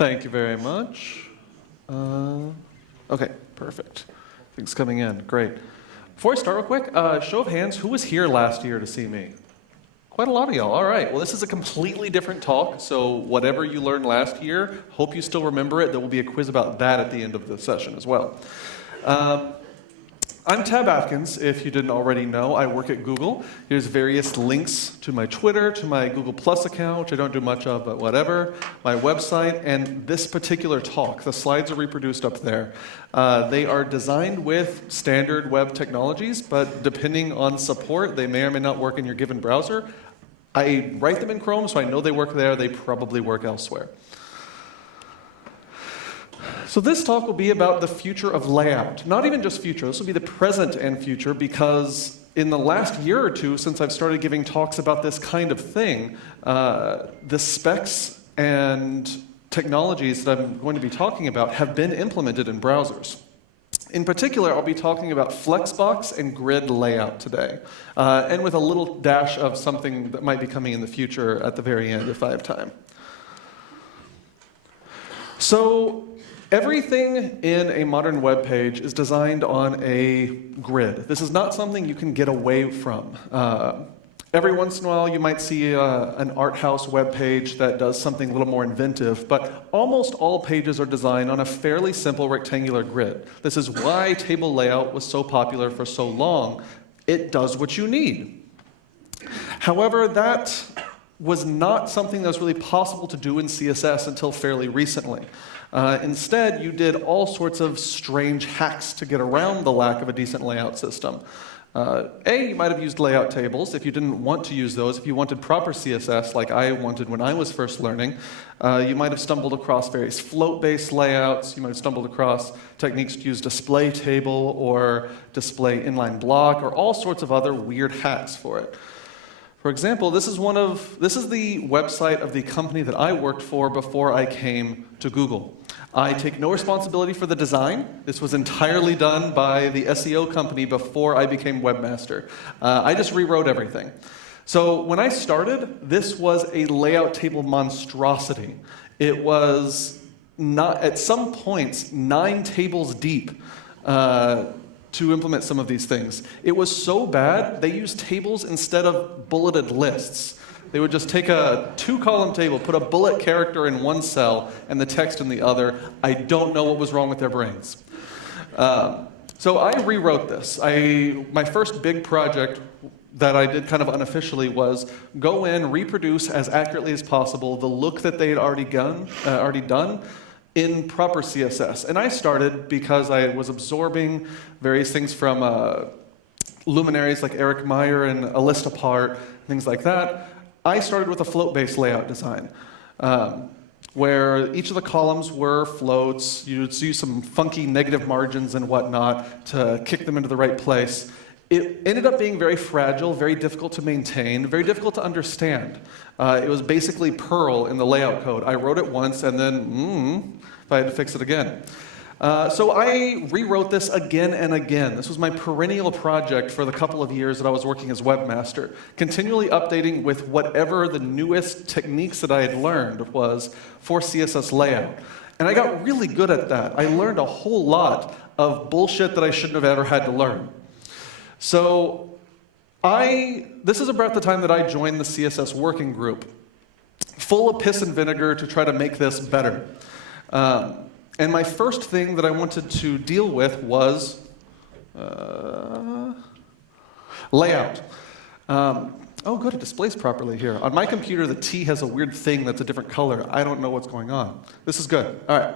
Thank you very much. Okay, perfect. Things coming in, great. Before I start real quick, show of hands, who was here last year to see me? Quite a lot of y'all, all right. Well, this is a completely different talk, so whatever you learned last year, hope you still remember it. There will be a quiz about that at the end of the session as well. I'm Tab Atkins, if you didn't already know. I work at Google. Here's various links to my Twitter, to my Google Plus account, which I don't do much of, but whatever, my website, and this particular talk. The slides are reproduced up there. They are designed with standard web technologies, but depending on support, they may or may not work in your given browser. I write them in Chrome, so I know they work there. They probably work elsewhere. So this talk will be about the future of layout. Not even just future, this will be the present and future, because in the last year or two since I've started giving talks about this kind of thing, the specs and technologies that I'm going to be talking about have been implemented in browsers. In particular, I'll be talking about Flexbox and Grid layout today, and with a little dash of something that might be coming in the future at the very end if I have time. So, everything in a modern web page is designed on a grid. This is not something you can get away from. Every once in a while, you might see an art house web page that does something a little more inventive, but almost all pages are designed on a fairly simple rectangular grid. This is why table layout was so popular for so long. It does what you need. However, that was not something that was really possible to do in CSS until fairly recently. Instead, you did all sorts of strange hacks to get around the lack of a decent layout system. You might have used layout tables if you didn't want to use those. If you wanted proper CSS, like I wanted when I was first learning, you might have stumbled across various float-based layouts. You might have stumbled across techniques to use display table or display inline block or all sorts of other weird hacks for it. For example, this is the website of the company that I worked for before I came to Google. I take no responsibility for the design. This was entirely done by the SEO company before I became webmaster. I just rewrote everything. So when I started, this was a layout table monstrosity. It was not, at some points, 9 tables deep. To implement some of these things. It was so bad, they used tables instead of bulleted lists. They would just take a 2-column table, put a bullet character in one cell and the text in the other. I don't know what was wrong with their brains. So I rewrote this. My first big project that I did kind of unofficially was go in, reproduce as accurately as possible the look that they had already done in proper CSS. And I started because I was absorbing various things from luminaries like Eric Meyer and A List Apart, things like that. I started with a float-based layout design, where each of the columns were floats. You'd use some funky negative margins and whatnot to kick them into the right place. It ended up being very fragile, very difficult to maintain, very difficult to understand. It was basically Perl in the layout code. I wrote it once, and then, I had to fix it again. So I rewrote this again and again. This was my perennial project for the couple of years that I was working as webmaster, continually updating with whatever the newest techniques that I had learned was for CSS layout. And I got really good at that. I learned a whole lot of bullshit that I shouldn't have ever had to learn. So this is about the time that I joined the CSS working group, full of piss and vinegar to try to make this better. And my first thing that I wanted to deal with was layout. Oh, good, it displays properly here. On my computer, the T has a weird thing that's a different color. I don't know what's going on. This is good. All right.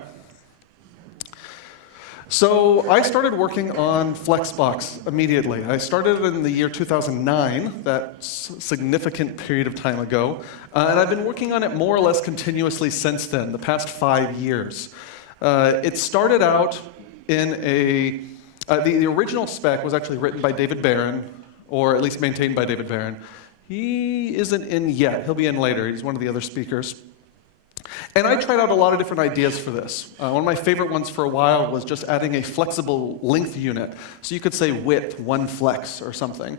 So I started working on Flexbox immediately. I started in the year 2009, that significant period of time ago, and I've been working on it more or less continuously since then, the past 5 years. It started out in the original spec was actually written by David Barron, or at least maintained by David Barron. He isn't in yet. He'll be in later. He's one of the other speakers. And I tried out a lot of different ideas for this. One of my favorite ones for a while was just adding a flexible length unit. So you could say width, 1 flex or something.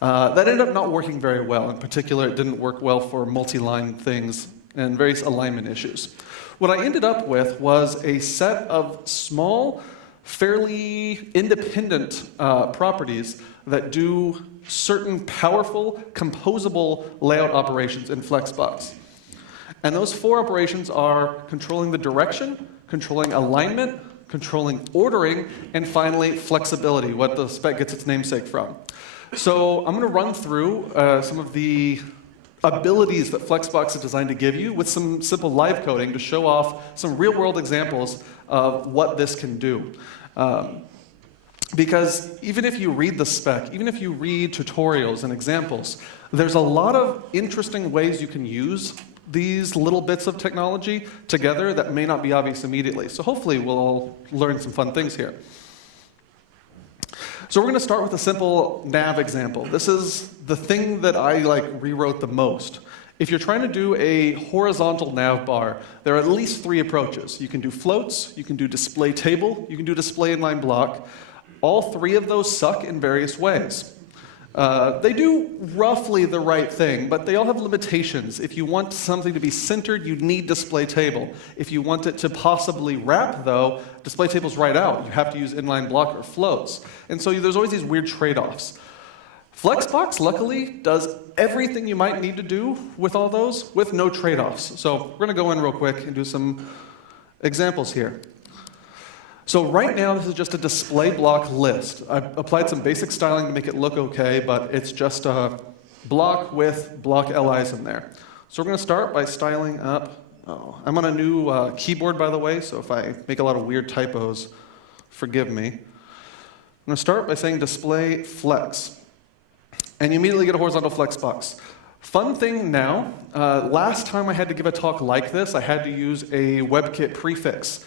That ended up not working very well. In particular, it didn't work well for multi-line things and various alignment issues. What I ended up with was a set of small, fairly independent properties that do certain powerful, composable layout operations in Flexbox. And those 4 operations are controlling the direction, controlling alignment, controlling ordering, and finally flexibility, what the spec gets its namesake from. So I'm going to run through some of the abilities that Flexbox is designed to give you with some simple live coding to show off some real-world examples of what this can do. Because even if you read the spec, even if you read tutorials and examples, there's a lot of interesting ways you can use these little bits of technology together that may not be obvious immediately. So hopefully we'll all learn some fun things here. So we're going to start with a simple nav example. This is the thing that I rewrote the most. If you're trying to do a horizontal nav bar, there are at least 3 approaches. You can do floats, you can do display table, you can do display inline block. All 3 of those suck in various ways. They do roughly the right thing, but they all have limitations. If you want something to be centered, you need display table. If you want it to possibly wrap, though, display table's right out. You have to use inline block or floats. And so there's always these weird trade-offs. Flexbox, luckily, does everything you might need to do with all those with no trade-offs. So we're going to go in real quick and do some examples here. So right now, this is just a display block list. I applied some basic styling to make it look okay, but it's just a block with block LIs in there. So we're going to start by styling up. Oh, I'm on a new keyboard, by the way, so if I make a lot of weird typos, forgive me. I'm going to start by saying display flex. And you immediately get a horizontal flex box. Fun thing now, last time I had to give a talk like this, I had to use a WebKit prefix.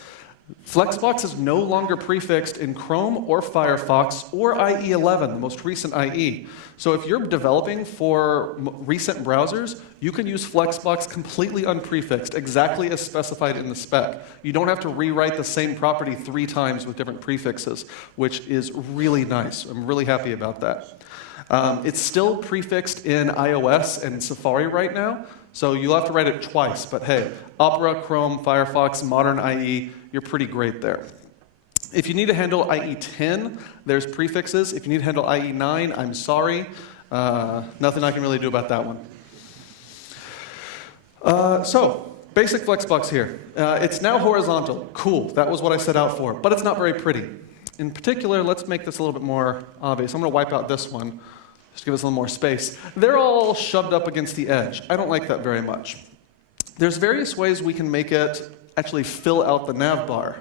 Flexbox is no longer prefixed in Chrome or Firefox or IE 11, the most recent IE. So if you're developing for recent browsers, you can use Flexbox completely unprefixed, exactly as specified in the spec. You don't have to rewrite the same property 3 times with different prefixes, which is really nice. I'm really happy about that. It's still prefixed in iOS and Safari right now, so you'll have to write it twice. But hey, Opera, Chrome, Firefox, modern IE, you're pretty great there. If you need to handle IE 10, there's prefixes. If you need to handle IE 9, I'm sorry. Nothing I can really do about that one. So, basic Flexbox here. It's now horizontal. Cool, that was what I set out for, but it's not very pretty. In particular, let's make this a little bit more obvious. I'm going to wipe out this one, just to give us a little more space. They're all shoved up against the edge. I don't like that very much. There's various ways we can make it actually fill out the nav bar.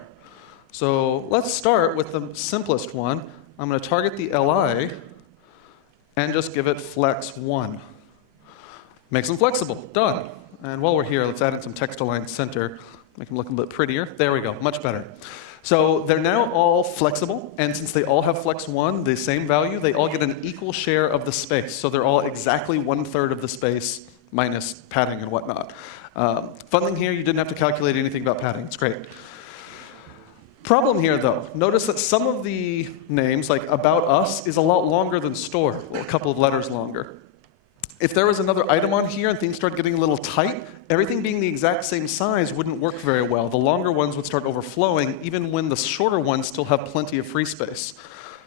So let's start with the simplest one. I'm going to target the LI and just give it flex 1. Makes them flexible. Done. And while we're here, let's add in some text align center, make them look a bit prettier. There we go, much better. So they're now all flexible, and since they all have flex 1, the same value, they all get an equal share of the space. So they're all exactly 1/3 of the space minus padding and whatnot. Fun thing here, you didn't have to calculate anything about padding. It's great. Problem here, though. Notice that some of the names, like About Us, is a lot longer than Store, well, a couple of letters longer. If there was another item on here and things started getting a little tight, everything being the exact same size wouldn't work very well. The longer ones would start overflowing, even when the shorter ones still have plenty of free space.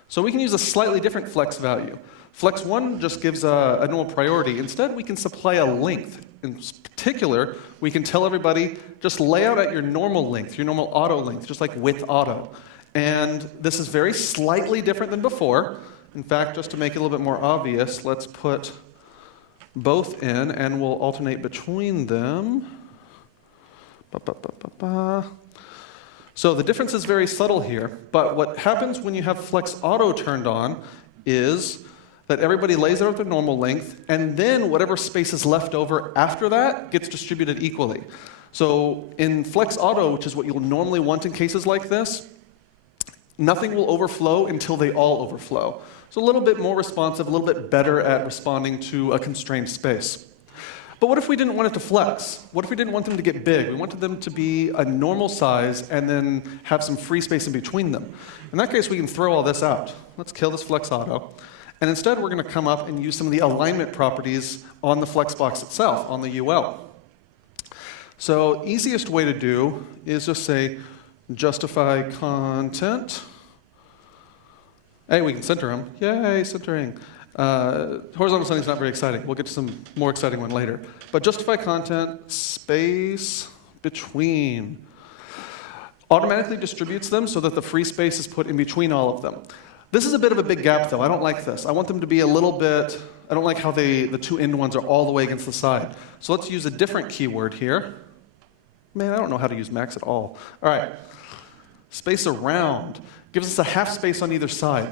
So we can use a slightly different flex value. Flex 1 just gives a normal priority. Instead, we can supply a length. In particular, we can tell everybody, just lay out at your normal length, your normal auto length, just like with auto. And this is very slightly different than before. In fact, just to make it a little bit more obvious, let's put both in, and we'll alternate between them. So the difference is very subtle here, but what happens when you have Flex Auto turned on is that everybody lays out at their normal length, and then whatever space is left over after that gets distributed equally. So in Flex Auto, which is what you'll normally want in cases like this, nothing will overflow until they all overflow. So a little bit more responsive, a little bit better at responding to a constrained space. But what if we didn't want it to flex? What if we didn't want them to get big? We wanted them to be a normal size and then have some free space in between them. In that case, we can throw all this out. Let's kill this Flex Auto. And instead, we're going to come up and use some of the alignment properties on the Flexbox itself, on the UL. So easiest way to do is just say justify content. Hey, we can center them. Yay, centering. Horizontal centering is not very exciting. We'll get to some more exciting one later. But justify content, space between. Automatically distributes them so that the free space is put in between all of them. This is a bit of a big gap, though. I don't like this. I want them to be a little bit, I don't like how the two end ones are all the way against the side. So let's use a different keyword here. Man, I don't know how to use max at all. All right. Space around gives us a half space on either side.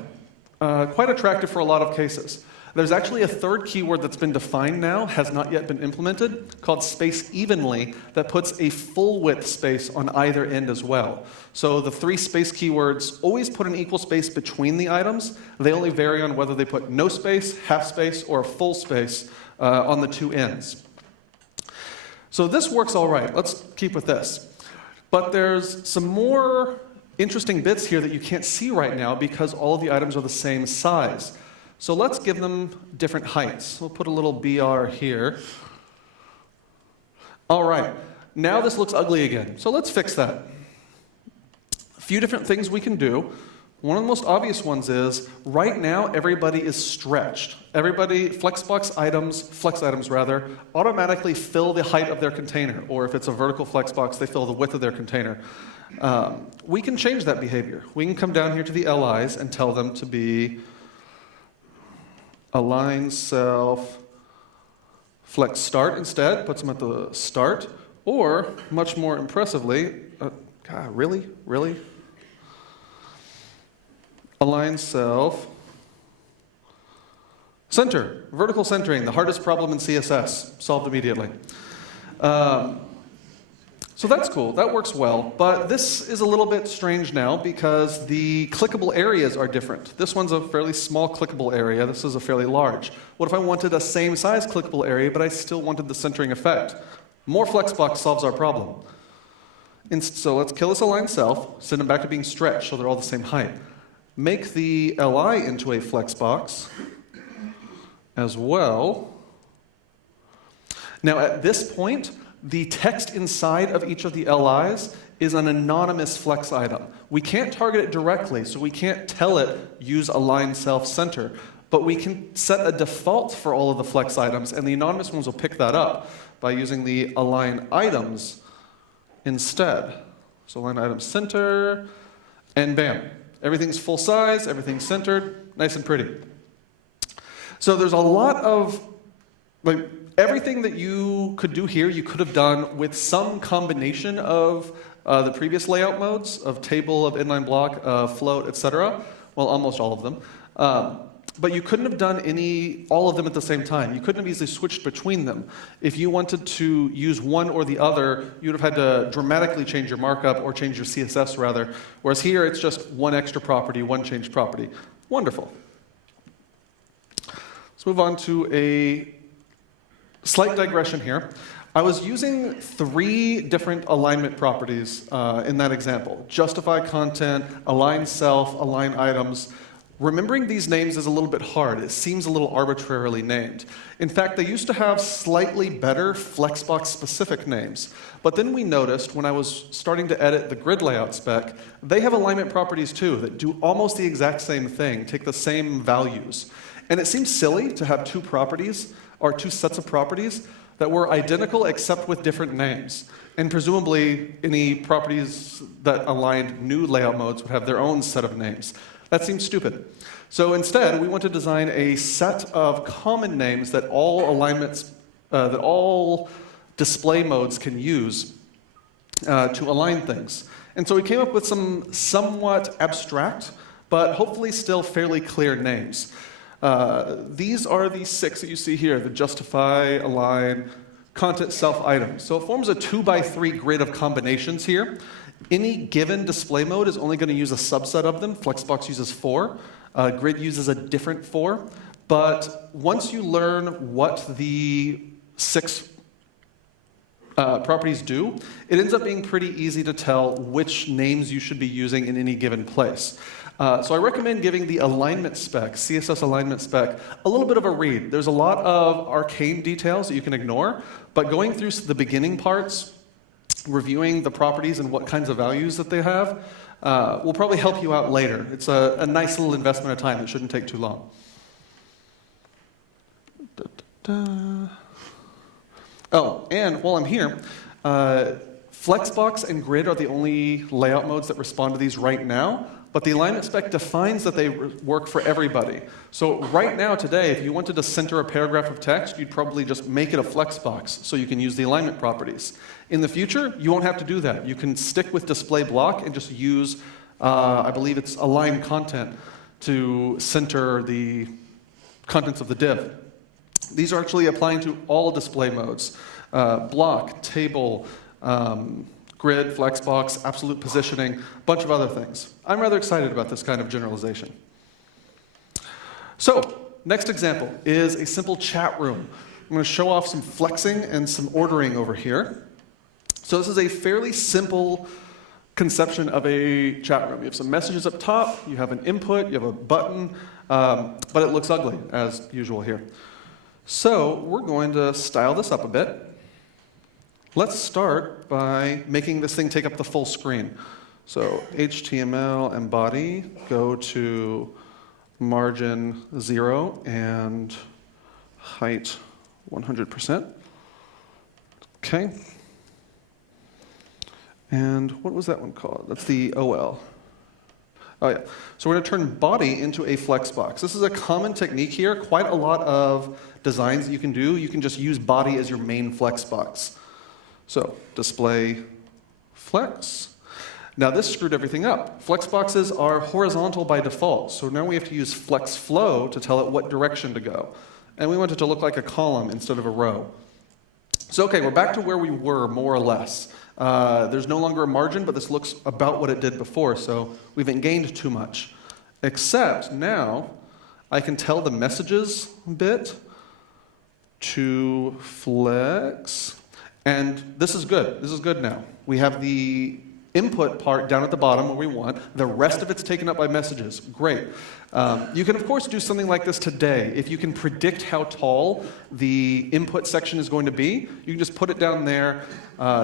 Quite attractive for a lot of cases. There's actually a third keyword that's been defined now, has not yet been implemented, called space evenly, that puts a full width space on either end as well. So the three space keywords always put an equal space between the items. They only vary on whether they put no space, half space, or a full space on the two ends. So this works all right. Let's keep with this. But there's some more interesting bits here that you can't see right now because all of the items are the same size. So let's give them different heights. We'll put a little BR here. All right, now this looks ugly again. So let's fix that. A few different things we can do. One of the most obvious ones is, right now everybody is stretched. Everybody, Flexbox items, flex items rather, automatically fill the height of their container, or if it's a vertical Flexbox, they fill the width of their container. We can change that behavior. We can come down here to the LIs and tell them to be align self flex start instead, puts them at the start, or much more impressively, God, really? Align self center, vertical centering, the hardest problem in CSS, solved immediately. So that's cool, that works well, but this is a little bit strange now because the clickable areas are different. This one's a fairly small clickable area, this is a fairly large. What if I wanted a same size clickable area, but I still wanted the centering effect? More Flexbox solves our problem. So let's kill this align self, send them back to being stretched so they're all the same height. Make the LI into a Flexbox as well. Now at this point, the text inside of each of the LIs is an anonymous flex item. We can't target it directly, so we can't tell it use align self center, but we can set a default for all of the flex items, and the anonymous ones will pick that up by using the align items instead. So align items center, and bam. Everything's full size, everything's centered, nice and pretty. So there's a lot of, everything that you could do here, you could have done with some combination of the previous layout modes, of table, of inline block, float, etc. Well, almost all of them. But you couldn't have done all of them at the same time. You couldn't have easily switched between them. If you wanted to use one or the other, you'd have had to dramatically change your markup or change your CSS rather. Whereas here, it's just one extra property, one changed property. Wonderful. Let's move on to a slight digression here. I was using 3 different alignment properties in that example. Justify content, align self, align items. Remembering these names is a little bit hard. It seems a little arbitrarily named. In fact, they used to have slightly better Flexbox-specific names. But then we noticed when I was starting to edit the grid layout spec, they have alignment properties too that do almost the exact same thing, take the same values. And it seems silly to have 2 properties, or 2 sets of properties, that were identical except with different names. And presumably, any properties that aligned new layout modes would have their own set of names. That seems stupid. So instead, we want to design a set of common names that all alignments, that all display modes can use to align things. And so we came up with some somewhat abstract, but hopefully still fairly clear names. These are the 6 that you see here, the justify, align, content, self, items. So it forms a 2x3 grid of combinations here. Any given display mode is only going to use a subset of them. Flexbox uses 4. Grid uses a different 4. But once you learn what the 6 properties do, it ends up being pretty easy to tell which names you should be using in any given place. So I recommend giving the alignment spec, CSS alignment spec, a little bit of a read. There's a lot of arcane details that you can ignore, but going through the beginning parts, reviewing the properties and what kinds of values that they have will probably help you out later. It's a nice little investment of time. It shouldn't take too long. Oh, and while I'm here, Flexbox and Grid are the only layout modes that respond to these right now, but the alignment spec defines that they work for everybody. So right now, today, if you wanted to center a paragraph of text, you'd probably just make it a flexbox so you can use the alignment properties. In the future, you won't have to do that. You can stick with display block and just use, I believe it's align content to center the contents of the div. These are actually applying to all display modes. Block, table, grid, flexbox, absolute positioning, a bunch of other things. I'm rather excited about this kind of generalization. So, next example is a simple chat room. I'm going to show off some flexing and some ordering over here. So this is a fairly simple conception of a chat room. You have some messages up top, you have an input, you have a button, but it looks ugly, as usual here. So we're going to style this up a bit. Let's start by making this thing take up the full screen. So HTML and body, go to margin 0 and height 100%. Okay. And what was that one called? That's the OL. Oh yeah. So we're going to turn body into a flexbox. This is a common technique here. Quite a lot of designs that you can do. You can just use body as your main flexbox. So display flex. Now this screwed everything up. Flexboxes are horizontal by default. So now we have to use flex flow to tell it what direction to go. And we want it to look like a column instead of a row. So okay, we're back to where we were, more or less. There's no longer a margin, but this looks about what it did before, so we haven't gained too much. Except now, I can tell the messages bit to flex, and this is good. This is good now. We have the input part down at the bottom where we want. The rest of it's taken up by messages. Great. You can, of course, do something like this today. If you can predict how tall the input section is going to be, you can just put it down there,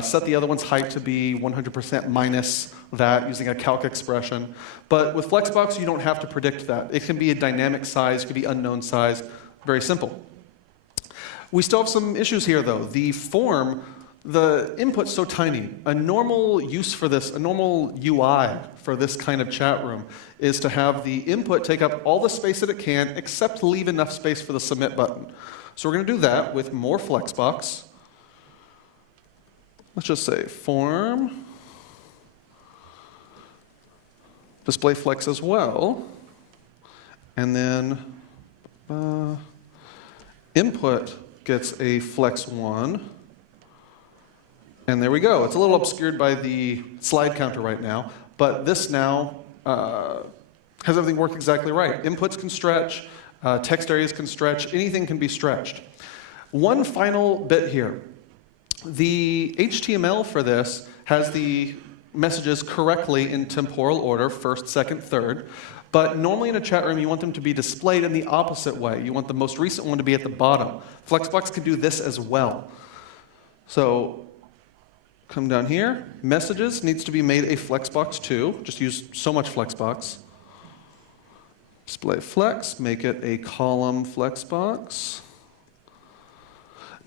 set the other one's height to be 100% minus that using a calc expression. But with Flexbox, you don't have to predict that. It can be a dynamic size, it could be unknown size. Very simple. We still have some issues here, though. The form, the input's so tiny. A normal use for this, a normal UI for this kind of chat room is to have the input take up all the space that it can, except leave enough space for the submit button. So we're going to do that with more Flexbox. Let's just say form, display flex as well, and then input gets a flex 1. And there we go. It's a little obscured by the slide counter right now, but this now has everything work exactly right. Inputs can stretch, text areas can stretch, anything can be stretched. One final bit here. The HTML for this has the messages correctly in temporal order, first, second, third, but normally in a chat room you want them to be displayed in the opposite way. You want the most recent one to be at the bottom. Flexbox can do this as well. So come down here, messages needs to be made a Flexbox 2. Just use so much Flexbox. Display flex, make it a column Flexbox.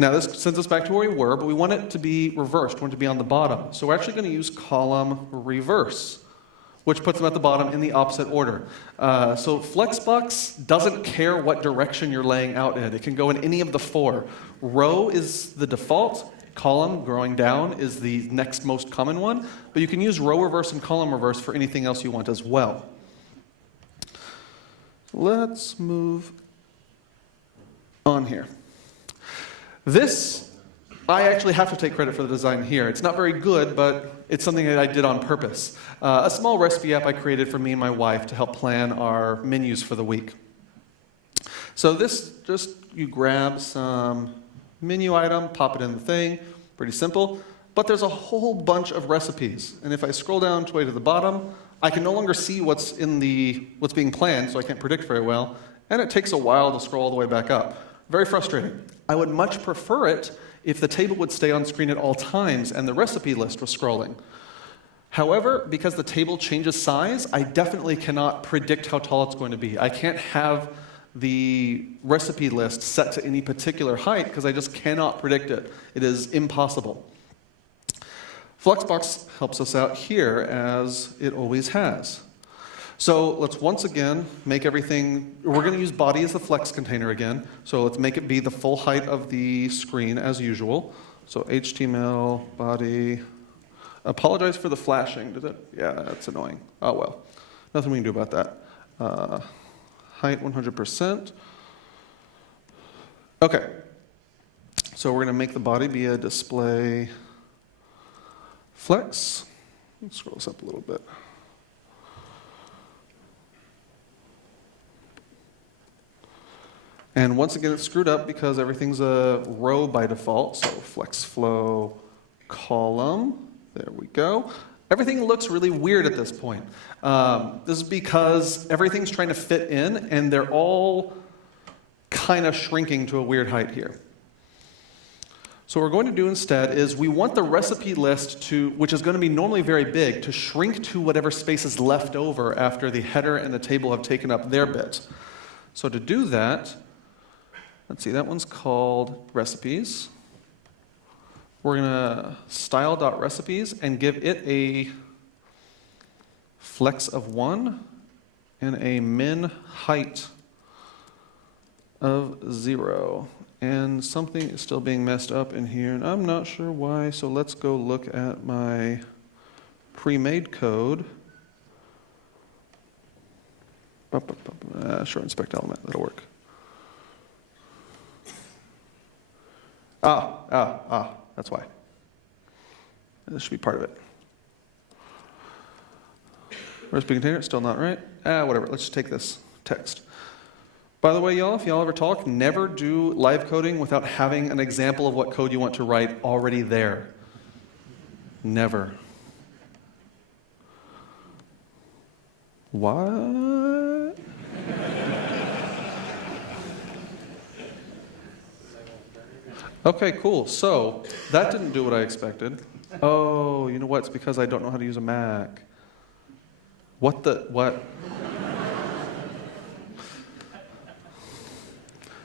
Now this sends us back to where we were, but we want it to be reversed. We want it to be on the bottom. So we're actually going to use column reverse, which puts them at the bottom in the opposite order. So Flexbox doesn't care what direction you're laying out in. It can go in any of the 4. Row is the default. Column, growing down, is the next most common one. But you can use row reverse and column reverse for anything else you want as well. Let's move on here. This, I actually have to take credit for the design here. It's not very good, but it's something that I did on purpose. A small recipe app I created for me and my wife to help plan our menus for the week. So this, just you grab some menu item, pop it in the thing, pretty simple. But there's a whole bunch of recipes. And if I scroll down to way to the bottom, I can no longer see what's being planned, so I can't predict very well. And it takes a while to scroll all the way back up. Very frustrating. I would much prefer it if the table would stay on screen at all times and the recipe list was scrolling. However, because the table changes size, I definitely cannot predict how tall it's going to be. I can't have the recipe list set to any particular height because I just cannot predict it. It is impossible. Flexbox helps us out here, as it always has. So let's once again make everything, we're going to use body as the flex container again. So let's make it be the full height of the screen as usual. So HTML, body. Apologize for the flashing. Did it? Yeah, that's annoying. Oh well. Nothing we can do about that. Height 100%. Okay. So we're going to make the body be a display flex. Let's scroll this up a little bit. And once again, it's screwed up because everything's a row by default. So flex flow column. There we go. Everything looks really weird at this point. This is because everything's trying to fit in, and they're all kind of shrinking to a weird height here. So what we're going to do instead is we want the recipe list to, which is going to be normally very big, to shrink to whatever space is left over after the header and the table have taken up their bit. So to do that, let's see, that one's called recipes. We're going to style.recipes and give it a flex of 1 and a min height of 0. And something is still being messed up in here, and I'm not sure why, so let's go look at my pre-made code. Short inspect element, that'll work. That's why. This should be part of it. Recipe container, still not right. Whatever, let's just take this text. By the way, y'all, if y'all ever talk, never do live coding without having an example of what code you want to write already there. Never. What? Okay, cool. So that didn't do what I expected. Oh, you know what? It's because I don't know how to use a Mac. What?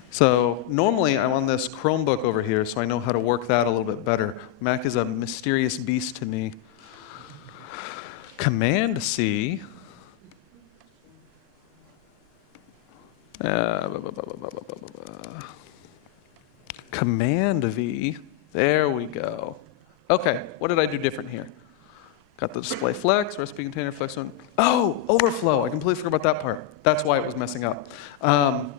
So normally I'm on this Chromebook over here, so I know how to work that a little bit better. Mac is a mysterious beast to me. Command C. Command V. There we go. Okay, what did I do different here? Got the display flex, recipe container, flex one. Oh, overflow. I completely forgot about that part. That's why it was messing up. So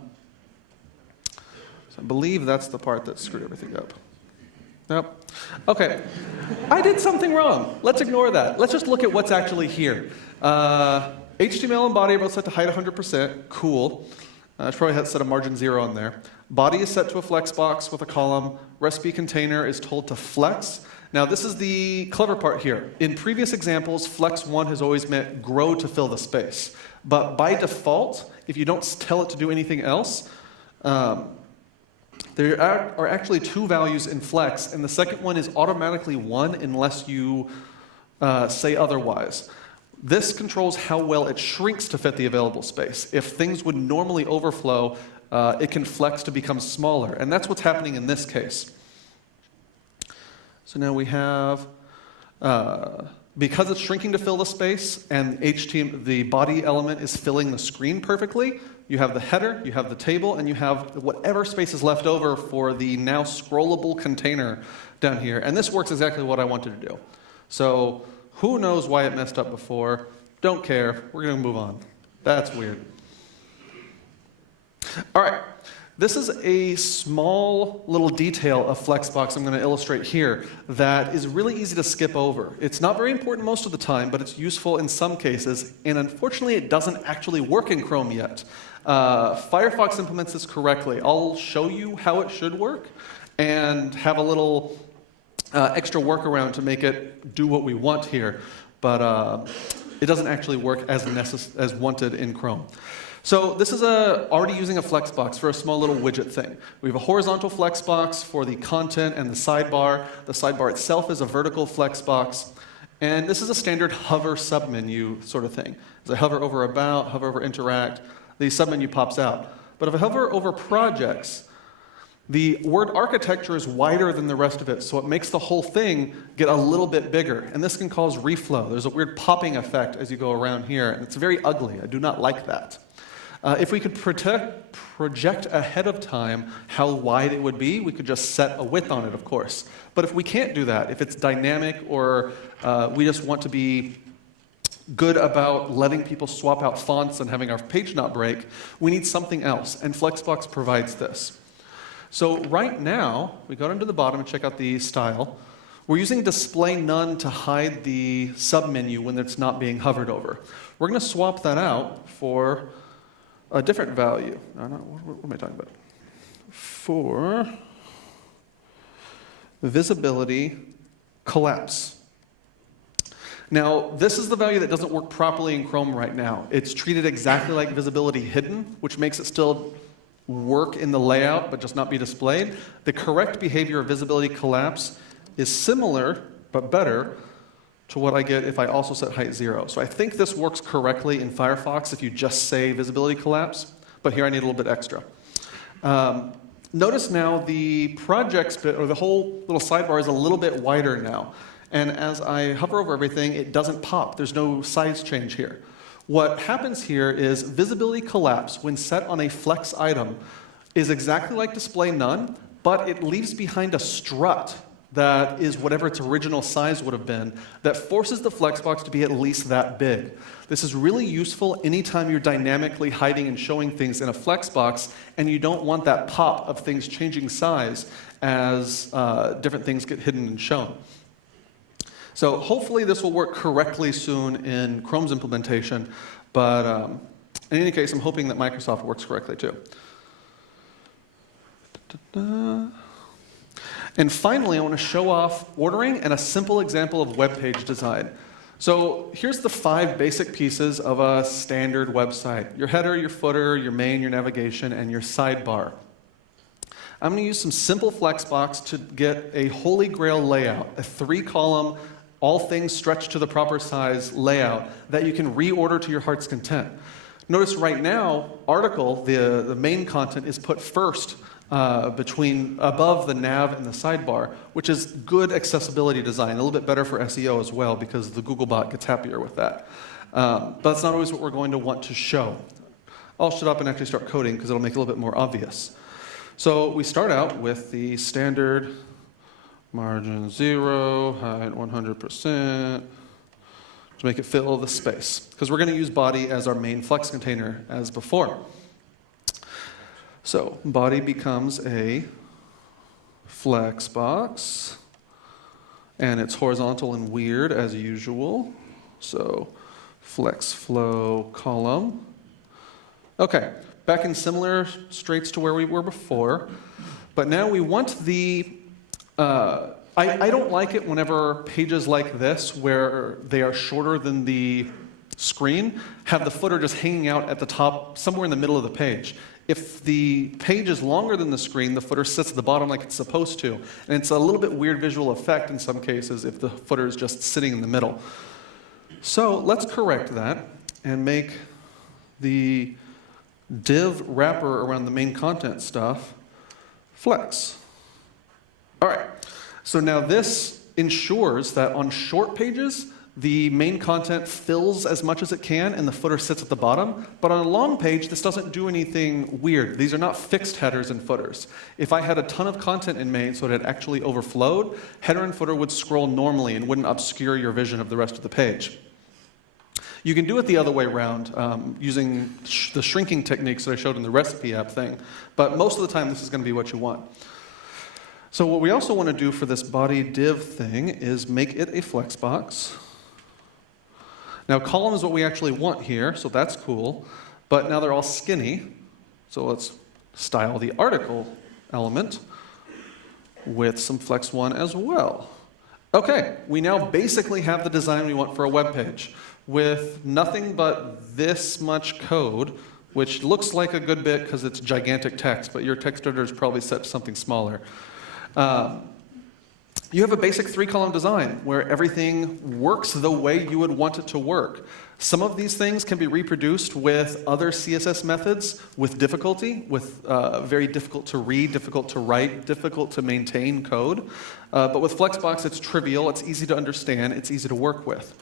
I believe that's the part that screwed everything up. Yep. Okay. I did something wrong. Let's ignore that. Let's just look at what's actually here. HTML and body are both set to height 100%. Cool. I should probably set a margin 0 on there. Body is set to a flex box with a column. Recipe container is told to flex. Now this is the clever part here. In previous examples, flex 1 has always meant grow to fill the space. But by default, if you don't tell it to do anything else, there are actually 2 values in flex, and the second one is automatically 1 unless you say otherwise. This controls how well it shrinks to fit the available space. If things would normally overflow, it can flex to become smaller, and that's what's happening in this case. So now we have, because it's shrinking to fill the space, and the body element is filling the screen perfectly, you have the header, you have the table, and you have whatever space is left over for the now scrollable container down here. And this works exactly what I wanted to do. So who knows why it messed up before? Don't care. We're going to move on. That's weird. All right. This is a small little detail of Flexbox I'm going to illustrate here that is really easy to skip over. It's not very important most of the time, but it's useful in some cases, and unfortunately it doesn't actually work in Chrome yet. Firefox implements this correctly. I'll show you how it should work and have a little extra workaround to make it do what we want here, but it doesn't actually work as wanted in Chrome. So this is already using a Flexbox for a small little widget thing. We have a horizontal Flexbox for the content and the sidebar. The sidebar itself is a vertical Flexbox. And this is a standard hover submenu sort of thing. As I hover over About, hover over Interact, the submenu pops out. But if I hover over Projects, the word architecture is wider than the rest of it, so it makes the whole thing get a little bit bigger. And this can cause reflow. There's a weird popping effect as you go around here, and it's very ugly. I do not like that. If we could project ahead of time how wide it would be, we could just set a width on it, of course. But if we can't do that, if it's dynamic or we just want to be good about letting people swap out fonts and having our page not break, we need something else, and Flexbox provides this. So right now, we go down to the bottom and check out the style. We're using display none to hide the submenu when it's not being hovered over. We're going to swap that out for a different value. What am I talking about? For visibility collapse. Now, this is the value that doesn't work properly in Chrome right now. It's treated exactly like visibility hidden, which makes it still work in the layout but just not be displayed. The correct behavior of visibility collapse is similar but better to what I get if I also set height 0. So I think this works correctly in Firefox if you just say visibility collapse, but here I need a little bit extra. Notice now the projects bit, or the whole little sidebar, is a little bit wider now. And as I hover over everything, it doesn't pop. There's no size change here. What happens here is visibility collapse, when set on a flex item, is exactly like display none, but it leaves behind a strut that is whatever its original size would have been, that forces the Flexbox to be at least that big. This is really useful anytime you're dynamically hiding and showing things in a Flexbox, and you don't want that pop of things changing size as different things get hidden and shown. So hopefully this will work correctly soon in Chrome's implementation, but in any case, I'm hoping that Microsoft works correctly too. And finally, I want to show off ordering and a simple example of web page design. So here's the 5 basic pieces of a standard website: your header, your footer, your main, your navigation, and your sidebar. I'm going to use some simple Flexbox to get a holy grail layout, a 3-column, all things stretched to the proper size layout that you can reorder to your heart's content. Notice right now, article, the main content, is put first above the nav and the sidebar, which is good accessibility design, a little bit better for SEO as well, because the Googlebot gets happier with that. But that's not always what we're going to want to show. I'll shut up and actually start coding, because it'll make it a little bit more obvious. So we start out with the standard margin 0, height 100%, to make it fill the space, because we're going to use body as our main flex container as before. So body becomes a Flexbox, and it's horizontal and weird as usual. So flex flow column. Okay, back in similar straits to where we were before, but now we want the I don't like it whenever pages like this, where they are shorter than the screen, have the footer just hanging out at the top, somewhere in the middle of the page. If the page is longer than the screen, the footer sits at the bottom like it's supposed to. And it's a little bit weird visual effect in some cases if the footer is just sitting in the middle. So let's correct that and make the div wrapper around the main content stuff flex. All right, so now this ensures that on short pages, the main content fills as much as it can and the footer sits at the bottom. But on a long page, this doesn't do anything weird. These are not fixed headers and footers. If I had a ton of content in main so it had actually overflowed, header and footer would scroll normally and wouldn't obscure your vision of the rest of the page. You can do it the other way around using the shrinking techniques that I showed in the recipe app thing. But most of the time, this is going to be what you want. So what we also want to do for this body div thing is make it a Flexbox. Now, column is what we actually want here, so that's cool. But now they're all skinny. So let's style the article element with some Flex 1 as well. OK, we now basically have the design we want for a web page. With nothing but this much code, which looks like a good bit because it's gigantic text, but your text editor is probably set to something smaller. You have a basic 3-column design where everything works the way you would want it to work. Some of these things can be reproduced with other CSS methods with difficulty, with very difficult to read, difficult to write, difficult to maintain code. But with Flexbox, it's trivial, it's easy to understand, it's easy to work with.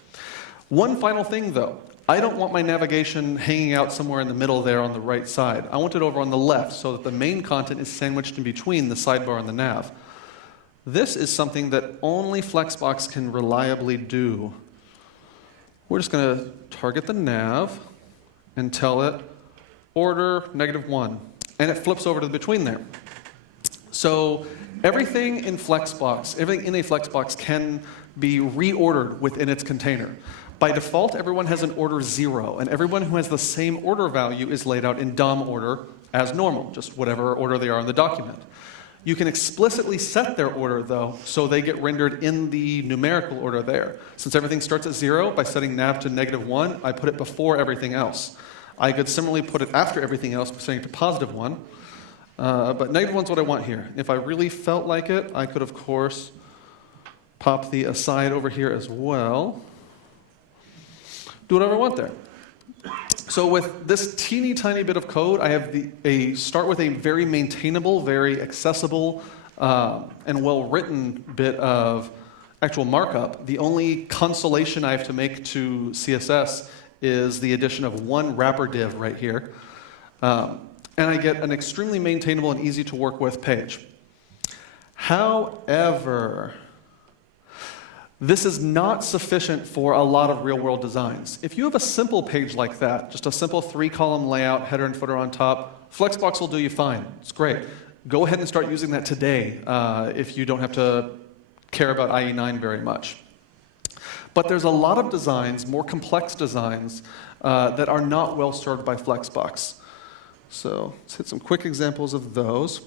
One final thing, though. I don't want my navigation hanging out somewhere in the middle there on the right side. I want it over on the left so that the main content is sandwiched in between the sidebar and the nav. This is something that only Flexbox can reliably do. We're just going to target the nav and tell it order -1, and it flips over to the between there. So everything in Flexbox, everything in a Flexbox can be reordered within its container. By default, everyone has an order 0, and everyone who has the same order value is laid out in DOM order as normal, just whatever order they are in the document. You can explicitly set their order, though, so they get rendered in the numerical order there. Since everything starts at 0, by setting nav to -1, I put it before everything else. I could similarly put it after everything else by setting it to +1. But -1 is what I want here. If I really felt like it, I could, of course, pop the aside over here as well. Do whatever I want there. So with this teeny tiny bit of code, I have start with a very maintainable, very accessible, and well-written bit of actual markup. The only consolation I have to make to CSS is the addition of one wrapper div right here. And I get an extremely maintainable and easy to work with page. However, this is not sufficient for a lot of real-world designs. If you have a simple page like that, just a simple 3-column layout, header and footer on top, Flexbox will do you fine. It's great. Go ahead and start using that today if you don't have to care about IE9 very much. But there's a lot of designs, more complex designs, that are not well served by Flexbox. So let's hit some quick examples of those.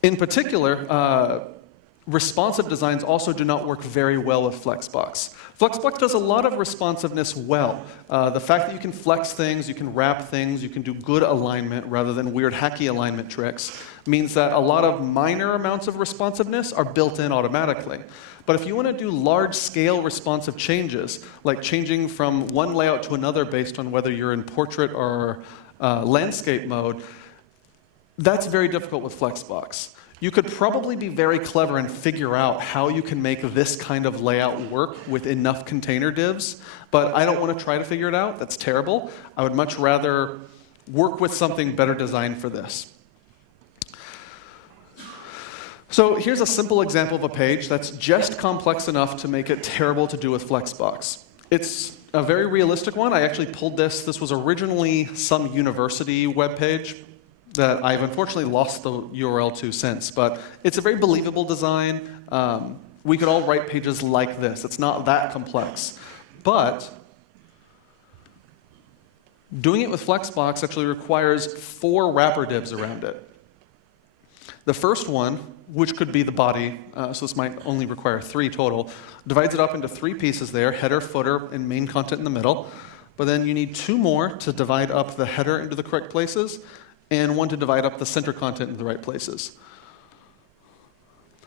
In particular, responsive designs also do not work very well with Flexbox. Flexbox does a lot of responsiveness well. The fact that you can flex things, you can wrap things, you can do good alignment rather than weird hacky alignment tricks means that a lot of minor amounts of responsiveness are built in automatically. But if you want to do large-scale responsive changes, like changing from one layout to another based on whether you're in portrait or landscape mode, that's very difficult with Flexbox. You could probably be very clever and figure out how you can make this kind of layout work with enough container divs, but I don't want to try to figure it out. That's terrible. I would much rather work with something better designed for this. So here's a simple example of a page that's just complex enough to make it terrible to do with Flexbox. It's a very realistic one. I actually pulled this. This was originally some university web page that I've unfortunately lost the URL to since, but it's a very believable design. We could all write pages like this. It's not that complex. But doing it with Flexbox actually requires 4 wrapper divs around it. The first one, which could be the body, so this might only require 3 total, divides it up into 3 pieces there, header, footer, and main content in the middle. But then you need 2 more to divide up the header into the correct places, and 1 to divide up the center content in the right places.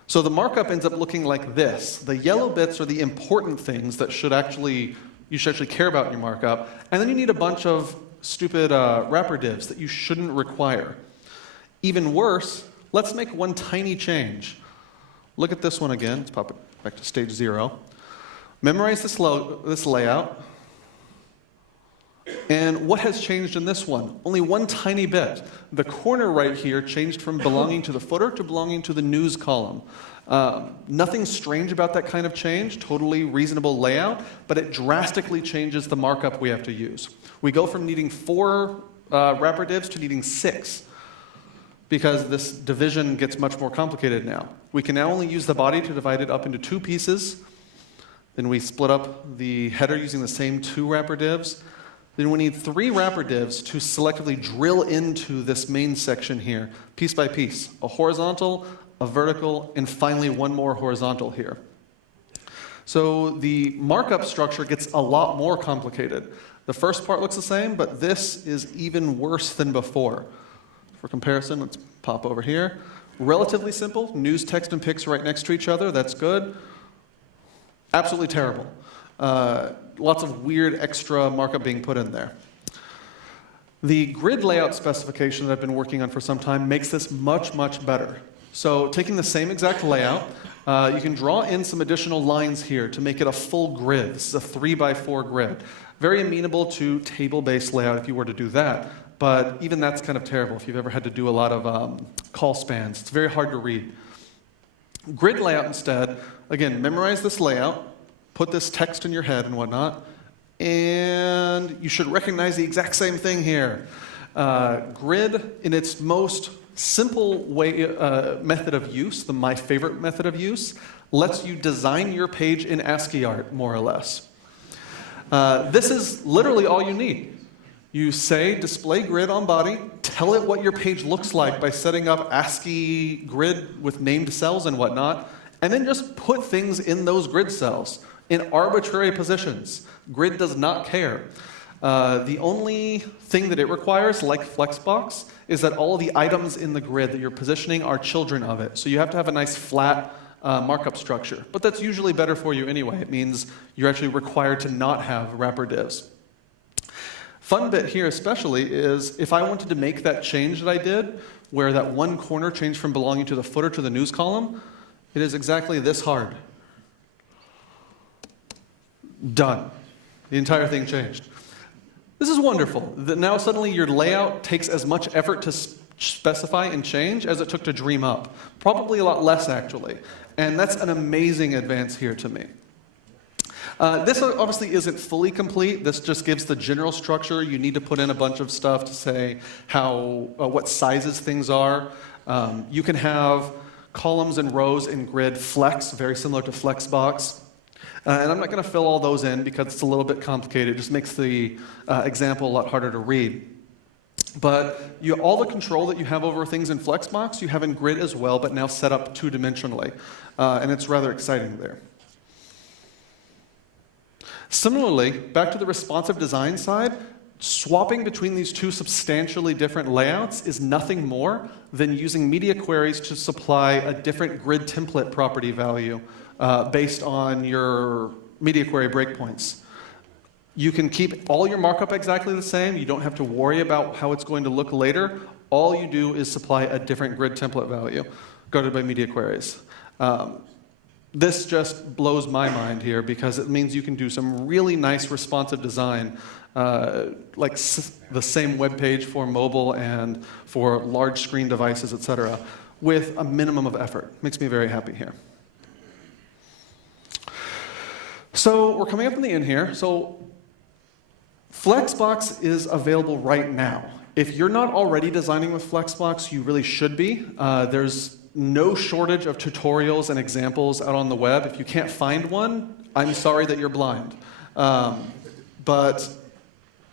So the markup ends up looking like this. The yellow bits are the important things that you should actually care about in your markup, and then you need a bunch of stupid wrapper divs that you shouldn't require. Even worse, let's make one tiny change. Look at this one again. Let's pop it back to stage 0. Memorize this layout. And what has changed in this one? Only one tiny bit. The corner right here changed from belonging to the footer to belonging to the news column. Nothing strange about that kind of change, totally reasonable layout, but it drastically changes the markup we have to use. We go from needing 4 wrapper divs to needing 6 because this division gets much more complicated now. We can now only use the body to divide it up into 2 pieces. Then we split up the header using the same 2 wrapper divs. Then we need 3 wrapper divs to selectively drill into this main section here, piece by piece. A horizontal, a vertical, and finally 1 more horizontal here. So the markup structure gets a lot more complicated. The first part looks the same, but this is even worse than before. For comparison, let's pop over here. Relatively simple, news, text, and pics right next to each other, that's good. Absolutely terrible. Lots of weird extra markup being put in there. The grid layout specification that I've been working on for some time makes this much, much better. So taking the same exact layout, you can draw in some additional lines here to make it a full grid. This is a 3x4 grid. Very amenable to table-based layout if you were to do that. But even that's kind of terrible if you've ever had to do a lot of call spans. It's very hard to read. Grid layout instead, again, memorize this layout, put this text in your head and whatnot, and you should recognize the exact same thing here. Grid, in its most simple way, method of use, my favorite method of use, lets you design your page in ASCII art, more or less. This is literally all you need. You say display grid on body, tell it what your page looks like by setting up ASCII grid with named cells and whatnot, and then just put things in those grid cells in arbitrary positions. Grid does not care. The only thing that it requires, like Flexbox, is that all of the items in the grid that you're positioning are children of it. So you have to have a nice flat markup structure. But that's usually better for you anyway. It means you're actually required to not have wrapper divs. Fun bit here especially is if I wanted to make that change that I did, where that one corner changed from belonging to the footer to the news column, it is exactly this hard. Done. The entire thing changed. This is wonderful. Now suddenly your layout takes as much effort to specify and change as it took to dream up. Probably a lot less, actually. And that's an amazing advance here to me. This obviously isn't fully complete. This just gives the general structure. You need to put in a bunch of stuff to say what sizes things are. You can have columns and rows in grid flex, very similar to Flexbox. And I'm not going to fill all those in because it's a little bit complicated. It just makes the example a lot harder to read. But all the control that you have over things in Flexbox, you have in grid as well, but now set up two-dimensionally. And it's rather exciting there. Similarly, back to the responsive design side, swapping between these two substantially different layouts is nothing more than using media queries to supply a different grid template property value based on your media query breakpoints. You can keep all your markup exactly the same. You don't have to worry about how it's going to look later. All you do is supply a different grid template value guarded by media queries. This just blows my mind here because it means you can do some really nice responsive design, like the same web page for mobile and for large screen devices, etc., with a minimum of effort. Makes me very happy here. So we're coming up in the end here. So Flexbox is available right now. If you're not already designing with Flexbox, you really should be. There's no shortage of tutorials and examples out on the web. If you can't find one, I'm sorry that you're blind. But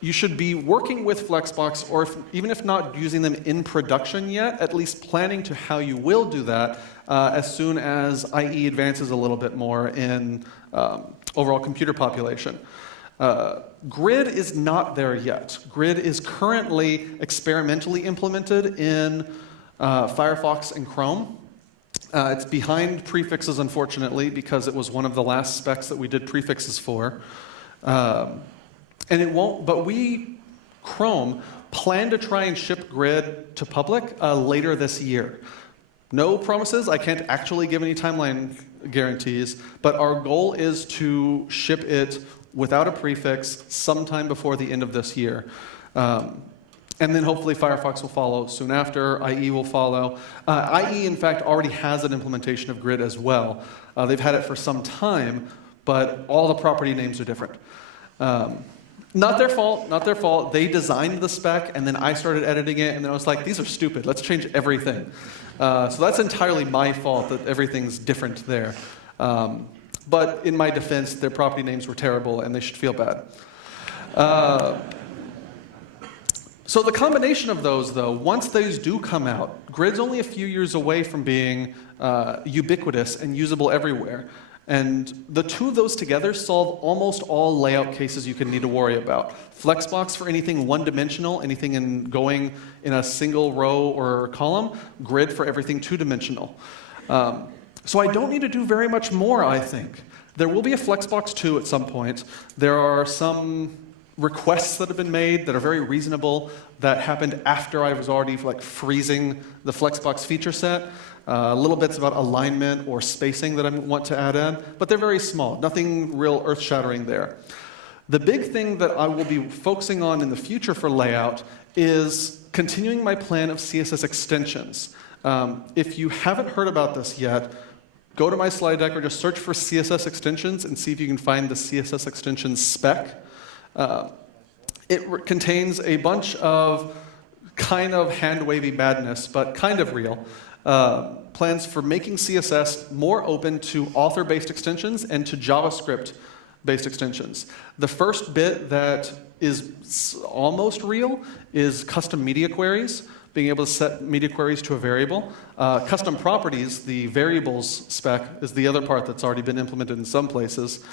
you should be working with Flexbox, or even if not using them in production yet, at least planning to how you will do that as soon as IE advances a little bit more in overall computer population. Grid is not there yet. Grid is currently experimentally implemented in Firefox and Chrome. It's behind prefixes, unfortunately, because it was one of the last specs that we did prefixes for. And it won't, but Chrome, plan to try and ship Grid to public later this year. No promises, I can't actually give any timeline guarantees, but our goal is to ship it without a prefix sometime before the end of this year. And then hopefully Firefox will follow soon after, IE will follow. IE, in fact, already has an implementation of Grid as well. They've had it for some time, but all the property names are different. Not their fault, not their fault. They designed the spec, and then I started editing it, and then I was like, these are stupid, let's change everything. So that's entirely my fault that everything's different there. But in my defense, their property names were terrible, and they should feel bad. So the combination of those, though, once those do come out, Grid's only a few years away from being ubiquitous and usable everywhere. And the two of those together solve almost all layout cases you can need to worry about. Flexbox for anything one-dimensional, anything going in a single row or column. Grid for everything two-dimensional. So I don't need to do very much more, I think. There will be a Flexbox 2 at some point. There are some requests that have been made that are very reasonable that happened after I was already freezing the Flexbox feature set. Little bits about alignment or spacing that I want to add in, but they're very small. Nothing real earth-shattering there. The big thing that I will be focusing on in the future for layout is continuing my plan of CSS extensions. If you haven't heard about this yet, go to my slide deck or just search for CSS extensions and see if you can find the CSS extensions spec. It contains a bunch of kind of hand-wavy madness, but kind of real. Plans for making CSS more open to author-based extensions and to JavaScript-based extensions. The first bit that is almost real is custom media queries, being able to set media queries to a variable. Custom properties, the variables spec, is the other part that's already been implemented in some places.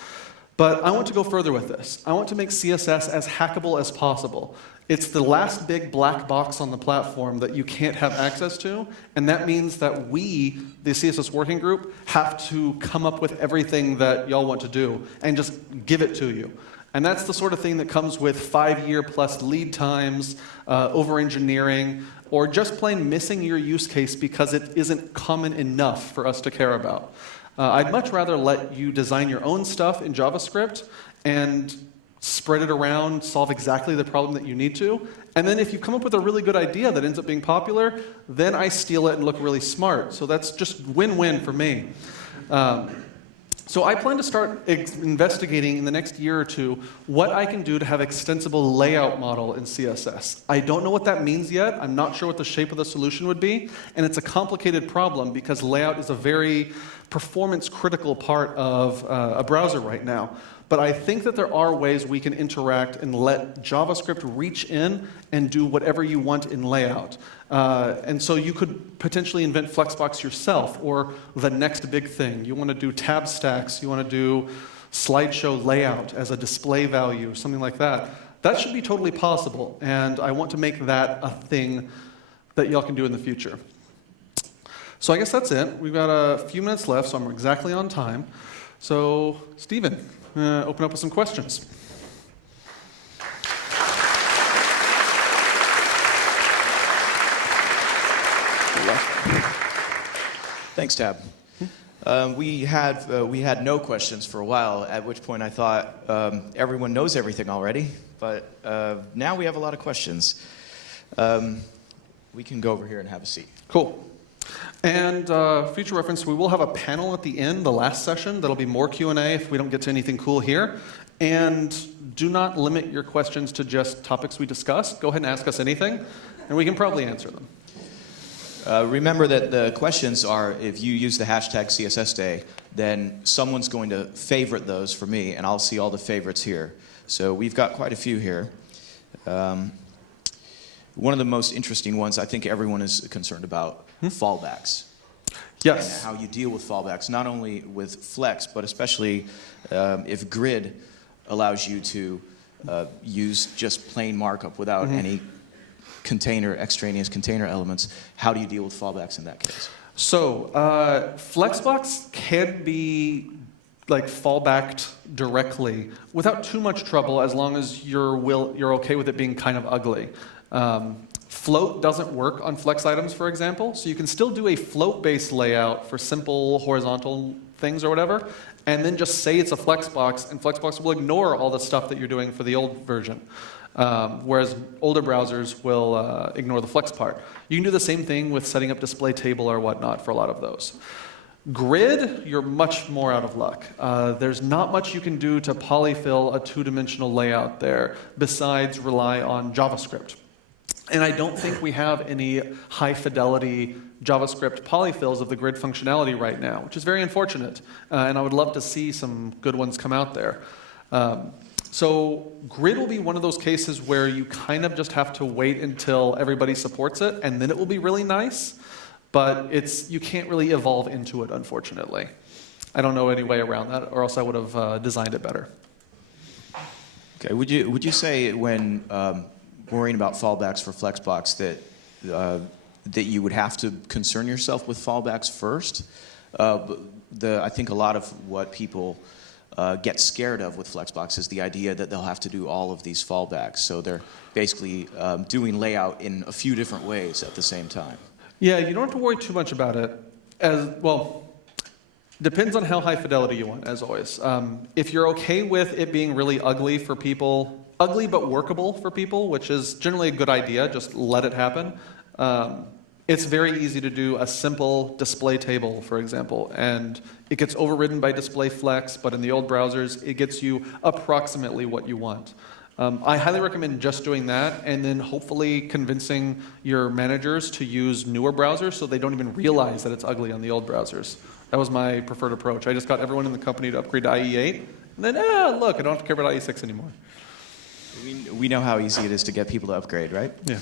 But I want to go further with this. I want to make CSS as hackable as possible. It's the last big black box on the platform that you can't have access to, and that means that we, the CSS working group, have to come up with everything that y'all want to do and just give it to you. And that's the sort of thing that comes with 5-year plus lead times, over-engineering, or just plain missing your use case because it isn't common enough for us to care about. I'd much rather let you design your own stuff in JavaScript and spread it around, solve exactly the problem that you need to. And then if you come up with a really good idea that ends up being popular, then I steal it and look really smart. So that's just win-win for me. So I plan to start investigating in the next year or two what I can do to have extensible layout model in CSS. I don't know what that means yet. I'm not sure what the shape of the solution would be. And it's a complicated problem because layout is a very performance-critical part of a browser right now. But I think that there are ways we can interact and let JavaScript reach in and do whatever you want in layout. And so you could potentially invent Flexbox yourself, or the next big thing. You want to do tab stacks, you want to do slideshow layout as a display value, something like that. That should be totally possible, and I want to make that a thing that y'all can do in the future. So I guess that's it. We've got a few minutes left, so I'm exactly on time. So, Stephen, open up with some questions. Thanks, Tab. We had no questions for a while, at which point I thought everyone knows everything already, but now we have a lot of questions. We can go over here and have a seat. Cool. And future reference, we will have a panel at the end, the last session. That'll be more Q&A if we don't get to anything cool here. And do not limit your questions to just topics we discussed. Go ahead and ask us anything, and we can probably answer them. Remember that the questions are, if you use the hashtag CSSDay, then someone's going to favorite those for me, and I'll see all the favorites here. So we've got quite a few here. One of the most interesting ones I think everyone is concerned about, fallbacks. Yes. And how you deal with fallbacks, not only with Flex, but especially if Grid allows you to use just plain markup without any extraneous container elements. How do you deal with fallbacks in that case? So Flexbox can be fallbacked directly without too much trouble, as long as you're okay with it being kind of ugly. Float doesn't work on Flex items, for example, so you can still do a float-based layout for simple horizontal things or whatever, and then just say it's a Flexbox, and Flexbox will ignore all the stuff that you're doing for the old version. Whereas older browsers will ignore the Flex part. You can do the same thing with setting up display table or whatnot for a lot of those. Grid, you're much more out of luck. There's not much you can do to polyfill a two-dimensional layout there besides rely on JavaScript. And I don't think we have any high-fidelity JavaScript polyfills of the grid functionality right now, which is very unfortunate. And I would love to see some good ones come out there. So Grid will be one of those cases where you kind of just have to wait until everybody supports it, and then it will be really nice. But you can't really evolve into it, unfortunately. I don't know any way around that, or else I would have designed it better. Okay. Would you say when worrying about fallbacks for Flexbox that you would have to concern yourself with fallbacks first? I think a lot of what people get scared of with Flexbox is the idea that they'll have to do all of these fallbacks. So they're basically doing layout in a few different ways at the same time. Yeah, you don't have to worry too much about it. As well, depends on how high fidelity you want, as always. If you're okay with it being really ugly for people, ugly but workable for people, which is generally a good idea, just let it happen. It's very easy to do a simple display table, for example, and it gets overridden by display flex, but in the old browsers, it gets you approximately what you want. I highly recommend just doing that, and then hopefully convincing your managers to use newer browsers so they don't even realize that it's ugly on the old browsers. That was my preferred approach. I just got everyone in the company to upgrade to IE8, and then, look, I don't have to care about IE6 anymore. We know how easy it is to get people to upgrade, right? Yeah.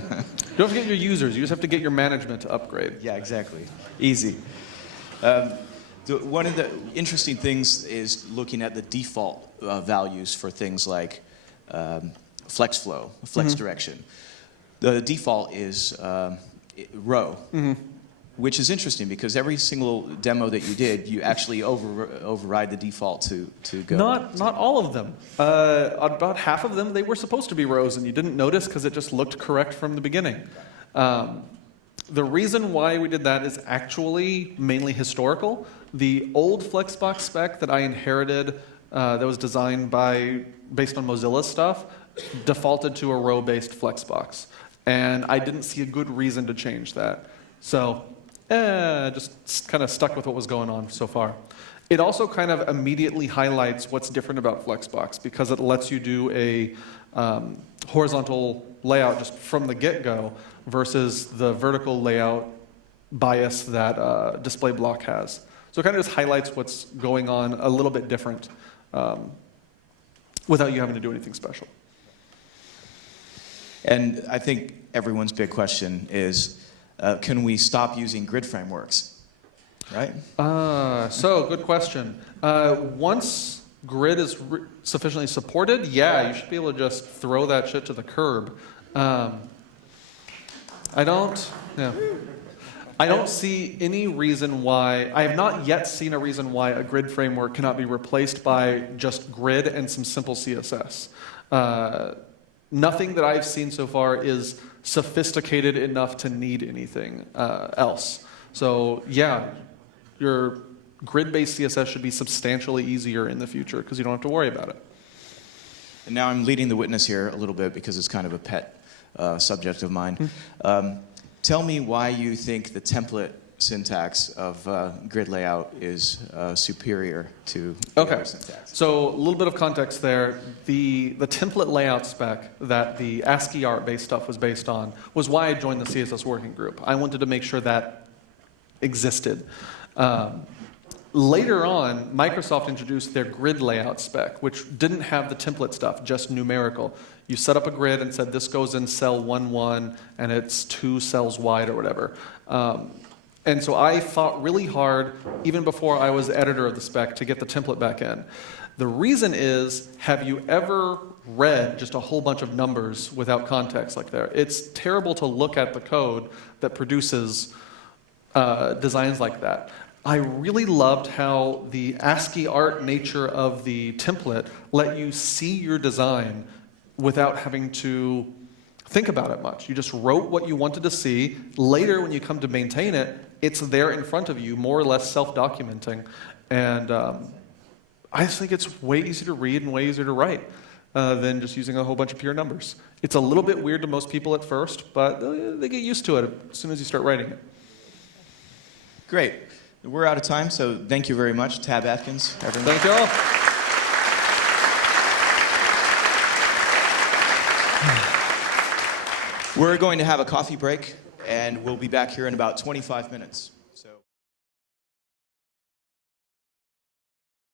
You don't have to get your users, you just have to get your management to upgrade. Yeah, exactly. Easy. One of the interesting things is looking at the default values for things like flex flow, flex direction. The default is row, which is interesting because every single demo that you did, you actually override the default to go. Not all of them. About half of them, they were supposed to be rows, and you didn't notice because it just looked correct from the beginning. The reason why we did that is actually mainly historical. The old Flexbox spec that I inherited that was designed based on Mozilla stuff defaulted to a row-based Flexbox. And I didn't see a good reason to change that. So just kind of stuck with what was going on so far. It also kind of immediately highlights what's different about Flexbox because it lets you do a horizontal layout just from the get-go versus the vertical layout bias that display block has. So it kind of just highlights what's going on a little bit different without you having to do anything special. And I think everyone's big question is, can we stop using grid frameworks, right? So good question. Once grid is sufficiently supported, yeah, you should be able to just throw that shit to the curb. I don't see any reason why, I have not yet seen a reason why a grid framework cannot be replaced by just grid and some simple CSS. Nothing that I've seen so far is sophisticated enough to need anything else. So yeah, your grid-based CSS should be substantially easier in the future because you don't have to worry about it. And now I'm leading the witness here a little bit because it's kind of a pet subject of mine. Tell me why you think the template syntax of grid layout is superior to the other syntax. So a little bit of context there. The template layout spec that the ASCII art-based stuff was based on was why I joined the CSS working group. I wanted to make sure that existed. Later on, Microsoft introduced their grid layout spec, which didn't have the template stuff, just numerical. You set up a grid and said this goes in cell 1-1 and it's 2 cells wide or whatever. And so I fought really hard, even before I was editor of the spec, to get the template back in. The reason is, have you ever read just a whole bunch of numbers without context like that? It's terrible to look at the code that produces designs like that. I really loved how the ASCII art nature of the template let you see your design without having to think about it much. You just wrote what you wanted to see. Later, when you come to maintain it, it's there in front of you, more or less self-documenting. And I just think it's way easier to read and way easier to write than just using a whole bunch of pure numbers. It's a little bit weird to most people at first, but they get used to it as soon as you start writing it. Great. We're out of time, so thank you very much, Tab Atkins. Everyone. Thank you all. We're going to have a coffee break, and we'll be back here in about 25 minutes.